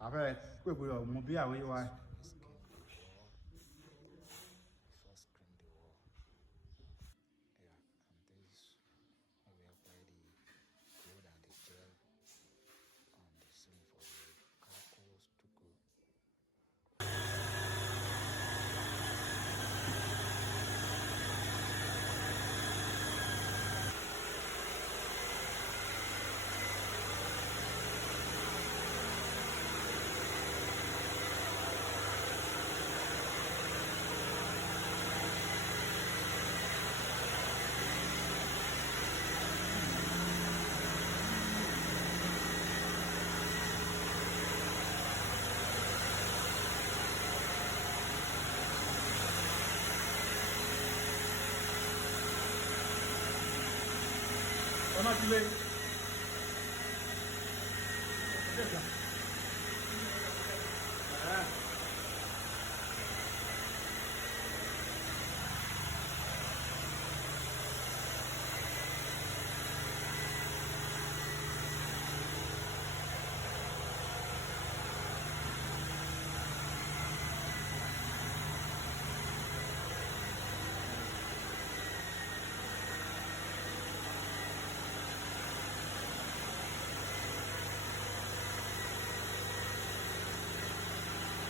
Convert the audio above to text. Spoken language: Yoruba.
après quoi pour mon bien oui ouais Escape the war. Before scream the war. Yeah, and this whereby the gold and the gel on the ceiling for the caracos to go. on a tué c'est ça